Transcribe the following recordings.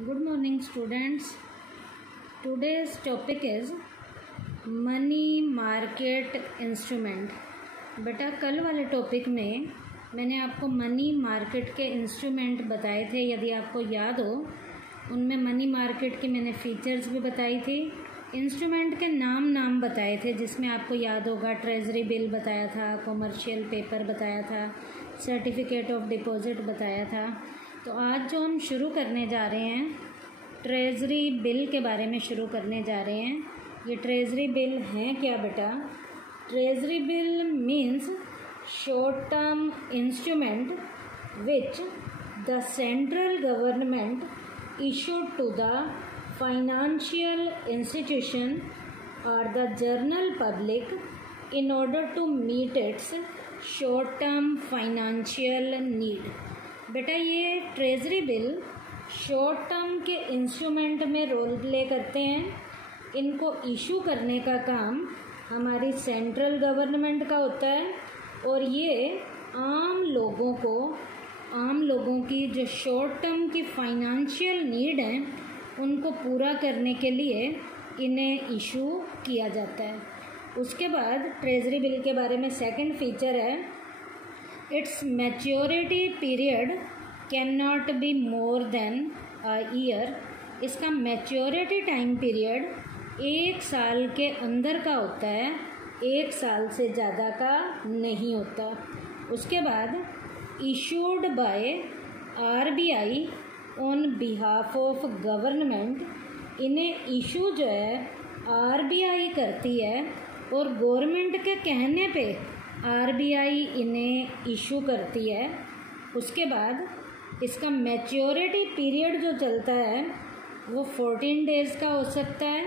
Good morning students. Today's topic is money market instrument. बेटा कल वाले टॉपिक में मैंने आपको मनी मार्केट के इंस्ट्रूमेंट बताए थे, यदि आपको याद हो। उनमें मनी मार्केट के मैंने फीचर्स भी बताई थी, इंस्ट्रूमेंट के नाम बताए थे, जिसमें आपको याद होगा ट्रेजरी बिल बताया था, कॉमर्शियल पेपर बताया था, सर्टिफिकेट ऑफ डिपॉजिट बताया था। तो आज जो हम शुरू करने जा रहे हैं, ट्रेजरी बिल के बारे में शुरू करने जा रहे हैं। ये ट्रेजरी बिल हैं क्या बेटा? Treasury bill means short term instrument which the central government issued to the financial institution or the general public in order to meet its short term financial need। बेटा ये ट्रेजरी बिल शॉर्ट टर्म के instrument में role play करते हैं। इनको issue करने का काम हमारी सेंट्रल गवर्नमेंट का होता है और ये आम लोगों की जो शॉर्ट टर्म की फाइनेंशियल नीड है उनको पूरा करने के लिए इन्हें इशू किया जाता है। उसके बाद ट्रेजरी बिल के बारे में सेकंड फीचर है, it's maturity period can not be more than a year. इसका मैच्योरिटी टाइम पीरियड 1 साल के अंदर का होता है, 1 साल से ज़्यादा का नहीं होता। उसके बाद issued by RBI on behalf of government. इन्हें इशू जो है आरबीआई करती है और गवर्नमेंट के कहने पे आरबीआई इन्हें इशू करती है। उसके बाद इसका मैच्योरिटी पीरियड जो चलता है वो 14 डेज़ का हो सकता है,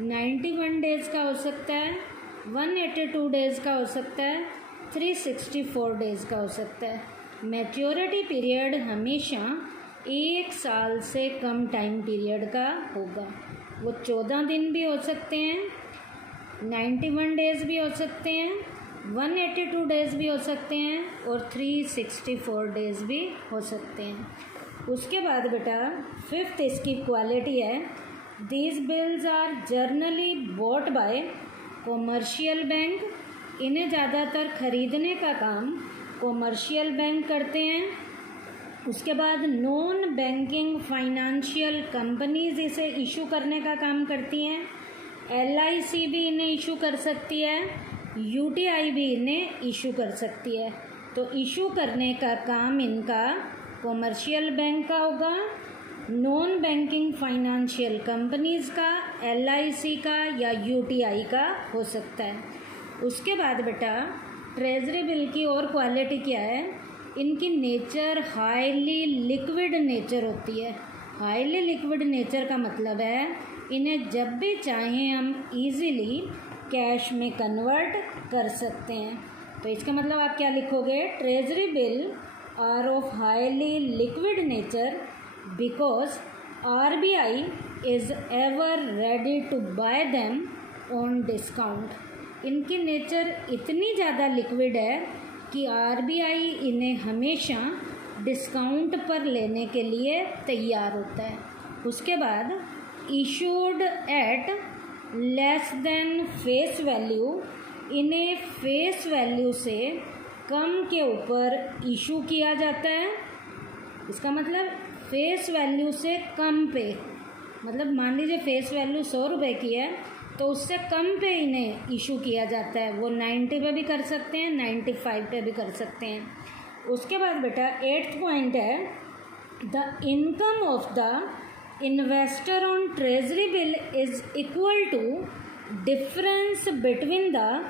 91 डेज़ का हो सकता है, 182 डेज़ का हो सकता है, 364 डेज़ का हो सकता है। मैच्योरिटी पीरियड हमेशा 1 साल से कम टाइम पीरियड का होगा। वो 14 दिन भी हो सकते हैं, 91 डेज़ भी हो सकते हैं, 182 डेज़ भी हो सकते हैं और 364 डेज़ भी हो सकते हैं। उसके बाद बेटा फिफ्थ इसकी क्वालिटी है, these bills are generally bought by commercial bank. इन्हें ज़्यादातर खरीदने का काम कॉमर्शियल बैंक करते हैं। उसके बाद नॉन बैंकिंग फाइनेंशियल कंपनीज इसे इशू करने का काम करती हैं। एलआईसी भी इन्हें इशू कर सकती है, यूटीआई भी इन्हें इशू कर सकती है। तो इशू करने का काम इनका कॉमर्शियल बैंक का होगा, नॉन बैंकिंग फाइनेंशियल कंपनीज का, एलआईसी का या यूटीआई का हो सकता है। उसके बाद बेटा ट्रेजरी बिल की और क्वालिटी क्या है, इनकी नेचर हाईली लिक्विड नेचर होती है। हाईली लिक्विड नेचर का मतलब है इन्हें जब भी चाहें हम इजीली कैश में कन्वर्ट कर सकते हैं। तो इसका मतलब आप क्या लिखोगे, treasury bill are of highly liquid nature because RBI is ever ready to buy them on discount. इनकी नेचर इतनी ज़्यादा लिक्विड है कि आरबीआई इन्हें हमेशा डिस्काउंट पर लेने के लिए तैयार होता है। उसके बाद issued at less than face value. इन्हें फेस वैल्यू से कम के ऊपर इशू किया जाता है। इसका मतलब फेस वैल्यू से कम पे, मतलब मान लीजिए फेस वैल्यू 100 रुपये की है तो उससे कम पे इन्हें इशू किया जाता है। वो 90 पे भी कर सकते हैं, 95 पे भी कर सकते हैं। उसके बाद बेटा 8th पॉइंट है, the income of the investor on treasury bill is equal to difference between the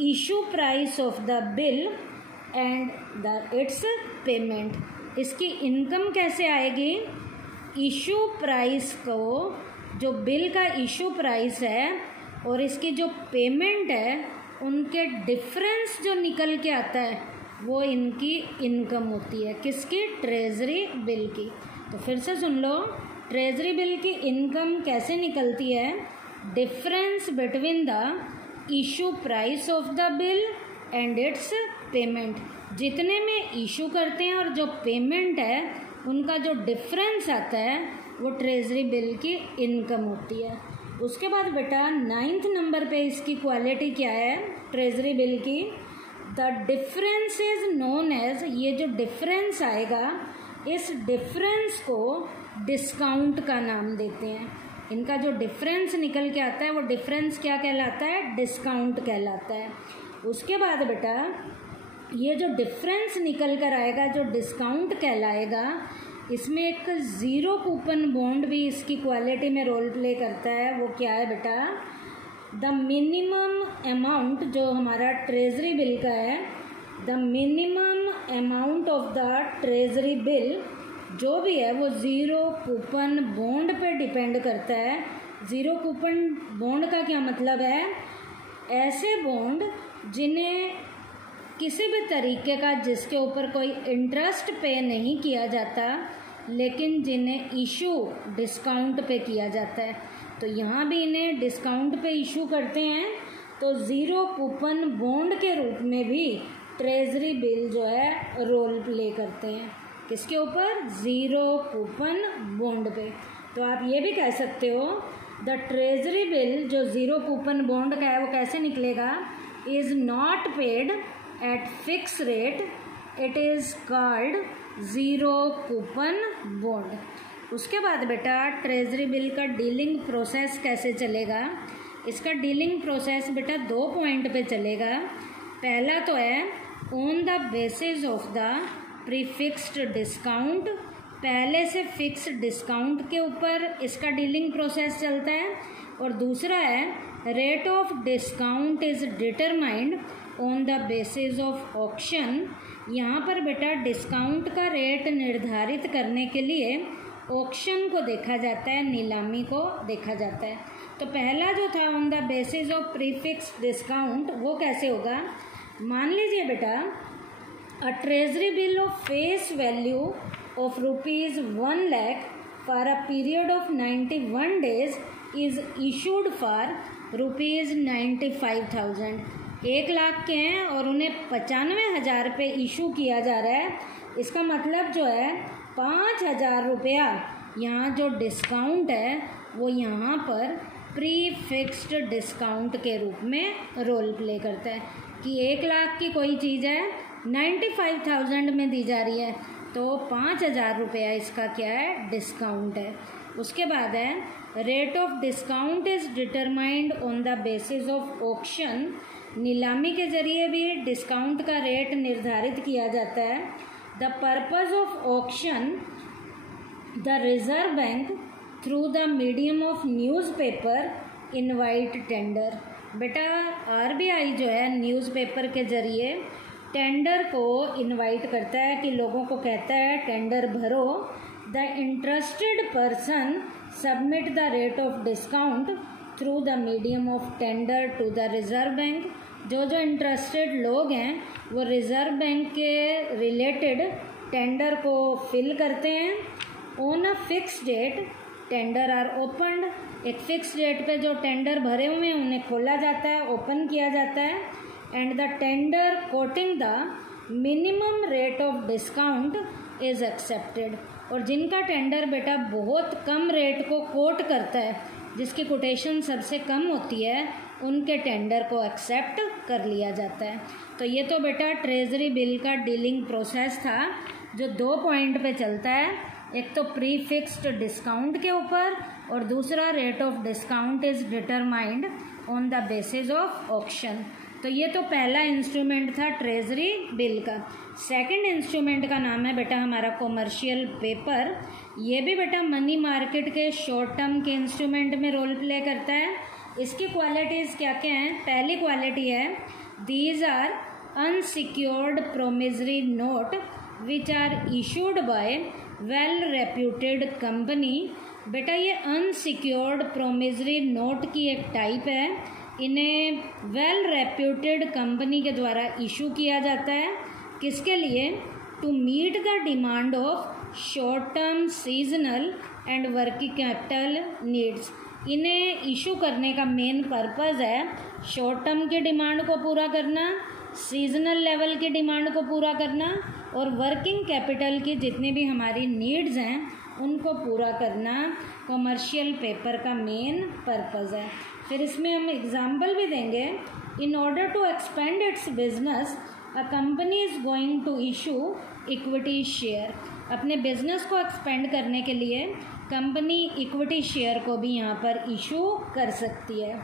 issue price of the bill and the its payment. इसकी इनकम कैसे आएगी, इशू प्राइस को, जो बिल का इशू प्राइस है और इसकी जो पेमेंट है उनके डिफरेंस जो निकल के आता है वो इनकी इनकम होती है। किसकी? ट्रेजरी बिल की। तो फिर से सुन लो, ट्रेजरी बिल की इनकम कैसे निकलती है, difference between the issue price of the bill and it's payment. जितने में इशू करते हैं और जो पेमेंट है उनका जो डिफरेंस आता है वो ट्रेजरी बिल की इनकम होती है। उसके बाद बेटा 9th नंबर पे इसकी क्वालिटी क्या है ट्रेजरी बिल की, the difference is known as, ये जो डिफरेंस आएगा इस डिफरेंस को डिस्काउंट का नाम देते हैं। इनका जो डिफरेंस निकल के आता है वो डिफरेंस क्या कहलाता है, डिस्काउंट कहलाता है। उसके बाद बेटा ये जो डिफरेंस निकल कर आएगा जो डिस्काउंट कहलाएगा, इसमें एक ज़ीरो कूपन बॉन्ड भी इसकी क्वालिटी में रोल प्ले करता है। वो क्या है बेटा, द मिनिमम अमाउंट जो हमारा ट्रेजरी बिल का है, the minimum amount of the treasury bill जो भी है वो ज़ीरो कूपन बॉन्ड पे डिपेंड करता है। ज़ीरो कूपन बॉन्ड का क्या मतलब है, ऐसे बॉन्ड जिन्हें किसी भी तरीके का जिसके ऊपर कोई इंटरेस्ट पे नहीं किया जाता लेकिन जिन्हें इशू डिस्काउंट पे किया जाता है, तो यहाँ भी इन्हें डिस्काउंट पे इशू करते हैं। तो ज़ीरो कूपन बॉन्ड के रूप में भी ट्रेजरी बिल जो है रोल प्ले करते हैं। किसके ऊपर, ज़ीरो कूपन बॉन्ड पे। तो आप ये भी कह सकते हो द ट्रेजरी बिल जो ज़ीरो कूपन बॉन्ड का है वो कैसे निकलेगा, is not paid eight fix rate, it is called zero coupon bond. उसके बाद बेटा ट्रेजरी बिल का डीलिंग प्रोसेस कैसे चलेगा, इसका डीलिंग प्रोसेस बेटा 2 पॉइंट पे चलेगा। पहला तो है on the basis of the prefixed discount, पहले से फिक्स डिस्काउंट के ऊपर इसका डीलिंग प्रोसेस चलता है। और दूसरा है rate of discount is determined on the basis of auction. यहाँ पर बेटा डिस्काउंट का रेट निर्धारित करने के लिए ऑक्शन को देखा जाता है, नीलामी को देखा जाता है। तो पहला जो था on the basis of prefix discount, वो कैसे होगा, मान लीजिए बेटा a treasury bill of face value of ₹1 lakh for a period of 91 days is issued for ₹95,000। 1 lakh के हैं और उन्हें 95,000 पे इशू किया जा रहा है। इसका मतलब जो है 5,000 रुपया यहाँ जो डिस्काउंट है वो यहाँ पर प्री फिक्स्ड डिस्काउंट के रूप में रोल प्ले करता है कि 1 लाख की कोई चीज़ है 95,000 में दी जा रही है, तो 5,000 रुपया इसका क्या है, डिस्काउंट है। उसके बाद है rate of discount is determined on the basis of auction, नीलामी के जरिए भी डिस्काउंट का रेट निर्धारित किया जाता है। The purpose of auction, the reserve bank through the medium of newspaper invite tender. बेटा आरबीआई जो है न्यूज़पेपर के जरिए टेंडर को इनवाइट करता है कि लोगों को कहता है टेंडर भरो। The interested person submit the rate of discount through the medium of tender to the reserve bank. जो जो इंटरेस्टेड लोग हैं वो रिजर्व बैंक के रिलेटेड टेंडर को फिल करते हैं। On a fix date tender are opened, एक फिक्स डेट पे जो टेंडर भरे हुए हैं उन्हें खोला जाता है, ओपन किया जाता है। And the tender coating the minimum rate of discount is accepted. और जिनका टेंडर बेटा बहुत कम रेट को कोट करता है, जिसकी कोटेशन सबसे कम होती है, उनके टेंडर को एक्सेप्ट कर लिया जाता है। तो ये तो बेटा ट्रेजरी बिल का डीलिंग प्रोसेस था जो 2 पॉइंट पे चलता है, एक तो प्री फिक्स्ड डिस्काउंट के ऊपर और दूसरा rate of discount is determined on the basis of auction. तो ये तो पहला इंस्ट्रूमेंट था ट्रेजरी बिल का। सेकंड इंस्ट्रूमेंट का नाम है बेटा हमारा कॉमर्शियल पेपर। ये भी बेटा मनी मार्केट के शॉर्ट टर्म के इंस्ट्रूमेंट में रोल प्ले करता है। इसकी क्वालिटीज़ क्या क्या हैं, पहली क्वालिटी है these are unsecured promissory note which are issued by well reputed company. बेटा ये अनसिक्योर्ड प्रोमिसरी नोट की एक टाइप है, इन्हें वेल रेप्यूटेड कंपनी के द्वारा इशू किया जाता है। किसके लिए, to meet the demand of short term seasonal and working capital needs. इन्हें इशू करने का मेन पर्पज़ है शॉर्ट टर्म की डिमांड को पूरा करना, सीजनल लेवल की डिमांड को पूरा करना और वर्किंग कैपिटल की जितनी भी हमारी नीड्स हैं उनको पूरा करना कमर्शियल पेपर का मेन पर्पज़ है। फिर इसमें हम एग्जाम्पल भी देंगे। In order to expand its business a company is going to issue equity share. अपने बिजनेस को एक्सपेंड करने के लिए कंपनी इक्विटी शेयर को भी यहाँ पर इशू कर सकती है।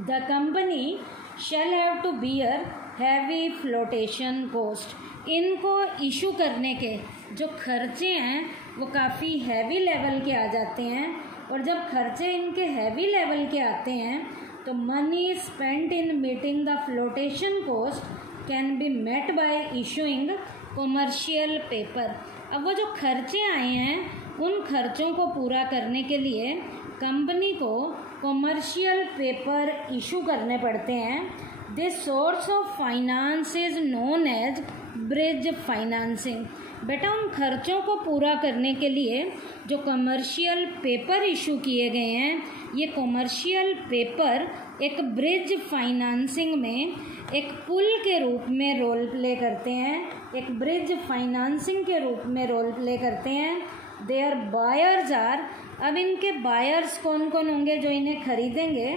The company shall have to bear heavy flotation cost. इनको इशू करने के जो खर्चे हैं वो काफ़ी हैवी लेवल के आ जाते हैं, और जब खर्चे इनके हैवी लेवल के आते हैं तो money spent in meeting the flotation cost can be met by issuing commercial paper. अब वो जो खर्चे आए हैं उन खर्चों को पूरा करने के लिए कंपनी को कॉमर्शियल पेपर इशू करने पड़ते हैं। This source of finance is known as bridge financing. बेटा उन खर्चों को पूरा करने के लिए जो कमर्शियल पेपर इशू किए गए हैं, ये कमर्शियल पेपर एक ब्रिज फाइनेंसिंग में एक पुल के रूप में रोल प्ले करते हैं, एक ब्रिज फाइनेंसिंग के रूप में रोल प्ले करते हैं। देयर बायर्स आर, अब इनके बायर्स कौन कौन होंगे जो इन्हें खरीदेंगे?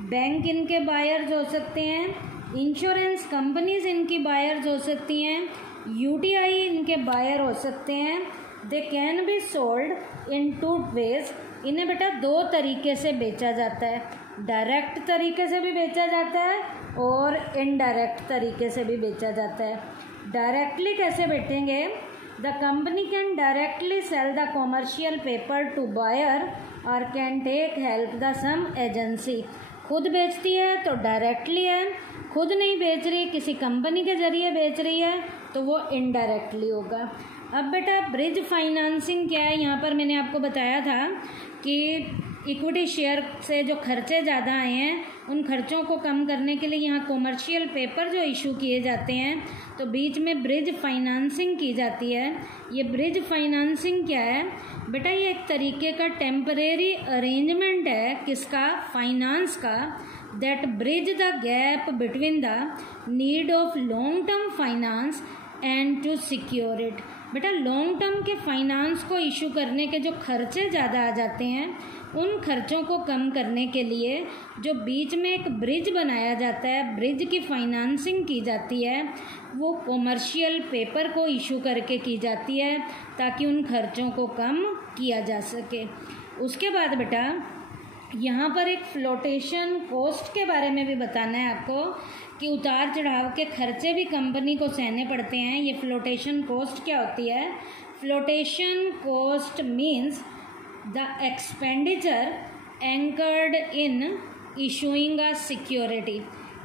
बैंक इनके बायर्स हो सकते हैं, इंश्योरेंस कंपनीज इनकी बायर्स हो सकती हैं, यूटीआई इनके बायर हो सकते हैं। They can be sold in 2 ways. इन्हें बेटा 2 तरीके से बेचा जाता है, डायरेक्ट तरीके से भी बेचा जाता है और इनडायरेक्ट तरीके से भी बेचा जाता है। डायरेक्टली कैसे बेचेंगे? The company can directly sell the commercial paper to buyer और can take help the some agency. खुद बेचती है तो डायरेक्टली है, खुद नहीं बेच रही किसी कंपनी के जरिए बेच रही है तो वो इनडायरेक्टली होगा। अब बेटा ब्रिज फाइनेंसिंग क्या है? यहाँ पर मैंने आपको बताया था कि इक्विटी शेयर से जो खर्चे ज़्यादा आए हैं उन खर्चों को कम करने के लिए यहाँ कॉमर्शियल पेपर जो इशू किए जाते हैं तो बीच में ब्रिज फाइनेंसिंग की जाती है। ये ब्रिज फाइनेंसिंग क्या है बेटा? ये एक तरीके का टेम्परेरी अरेंजमेंट है, किसका? फाइनेंस का। That bridge the gap between the need of long term finance and to secure it. बेटा लॉन्ग टर्म के फाइनेंस को इशू करने के जो खर्चे ज़्यादा आ जाते हैं उन खर्चों को कम करने के लिए जो बीच में एक ब्रिज बनाया जाता है, ब्रिज की फाइनेंसिंग की जाती है, वो कॉमर्शियल पेपर को इशू करके की जाती है ताकि उन खर्चों को कम किया जा सके। उसके बाद बेटा यहाँ पर एक फ्लोटेशन कॉस्ट के बारे में भी बताना है आपको कि उतार चढ़ाव के खर्चे भी कंपनी को सहने पड़ते हैं। ये फ्लोटेशन कॉस्ट क्या होती है? Flotation cost means the expenditure anchored in issuing a security.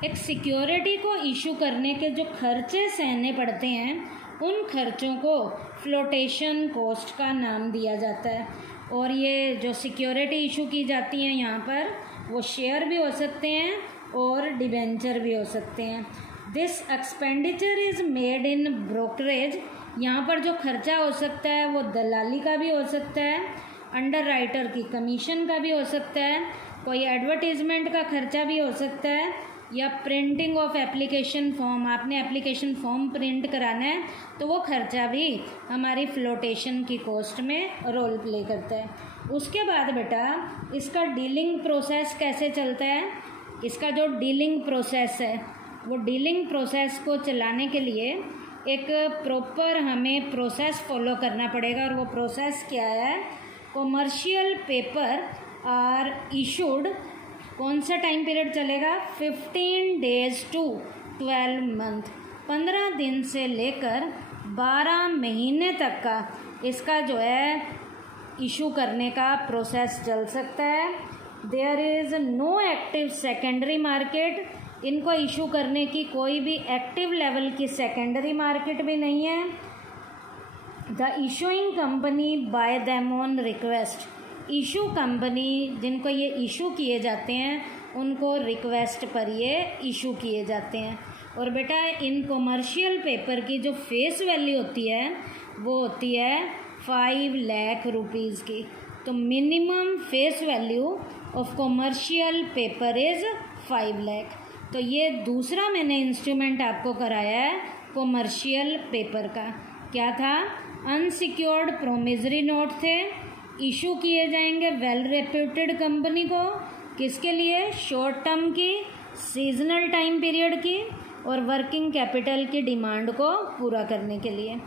एक सिक्योरिटी को इशू करने के जो खर्चे सहने पड़ते हैं उन खर्चों को फ्लोटेशन कॉस्ट का नाम दिया जाता है। और ये जो सिक्योरिटी इशू की जाती हैं यहाँ पर वो शेयर भी हो सकते हैं और डिबेंचर भी हो सकते हैं। This expenditure is made in brokerage. यहाँ पर जो खर्चा हो सकता है वो दलाली का भी हो सकता है, अंडर राइटर की कमीशन का भी हो सकता है, कोई एडवर्टीजमेंट का खर्चा भी हो सकता है, या प्रिंटिंग ऑफ एप्लीकेशन फॉर्म, आपने एप्लीकेशन फॉर्म प्रिंट कराना है तो वो खर्चा भी हमारी फ्लोटेशन की कॉस्ट में रोल प्ले करता है। उसके बाद बेटा इसका डीलिंग प्रोसेस कैसे चलता है? इसका जो डीलिंग प्रोसेस है वो डीलिंग प्रोसेस को चलाने के लिए एक प्रॉपर हमें प्रोसेस फॉलो करना पड़ेगा। और वो प्रोसेस क्या है? कॉमर्शियल पेपर आर इशूड, कौन सा टाइम पीरियड चलेगा? 15 डेज टू 12 मंथ, 15 दिन से लेकर 12 महीने तक का इसका जो है इशू करने का प्रोसेस चल सकता है। There is no active secondary market. इनको इशू करने की कोई भी एक्टिव लेवल की सेकेंडरी मार्केट भी नहीं है। The issuing company buy them on request. Issue company जिनको ये इशू किए जाते हैं उनको रिक्वेस्ट पर ये इशू किए जाते हैं। और बेटा इन कॉमर्शियल पेपर की जो फेस वैल्यू होती है वो होती है 5 लाख रुपीज़ की। तो minimum face value of commercial paper is 5 lakh. तो ये दूसरा मैंने इंस्ट्रूमेंट आपको कराया है कॉमर्शियल पेपर का। क्या था? अनसिक्योर्ड प्रोमिसरी नोट थे, इशू किए जाएंगे वेल रेप्यूटेड कंपनी को, किसके लिए, शॉर्ट टर्म की, सीजनल टाइम पीरियड की और वर्किंग कैपिटल की डिमांड को पूरा करने के लिए।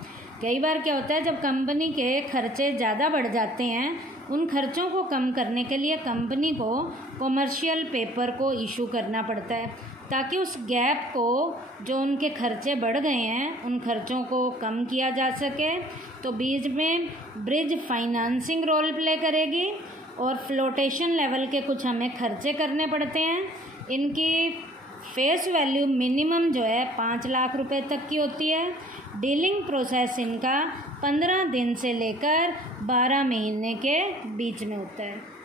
कई बार क्या होता है, जब कंपनी के खर्चे ज़्यादा बढ़ जाते हैं, उन खर्चों को कम करने के लिए कंपनी को कॉमर्शियल पेपर को इशू करना पड़ता है, ताकि उस गैप को, जो उनके खर्चे बढ़ गए हैं, उन खर्चों को कम किया जा सके। तो बीच में ब्रिज फाइनेंसिंग रोल प्ले करेगी और फ्लोटेशन लेवल के कुछ हमें खर्चे करने पड़ते हैं। इनकी फेस वैल्यू मिनिमम जो है 5 लाख रुपए तक की होती है। डीलिंग प्रोसेस इनका 15 दिन से लेकर 12 महीने के बीच में होता है।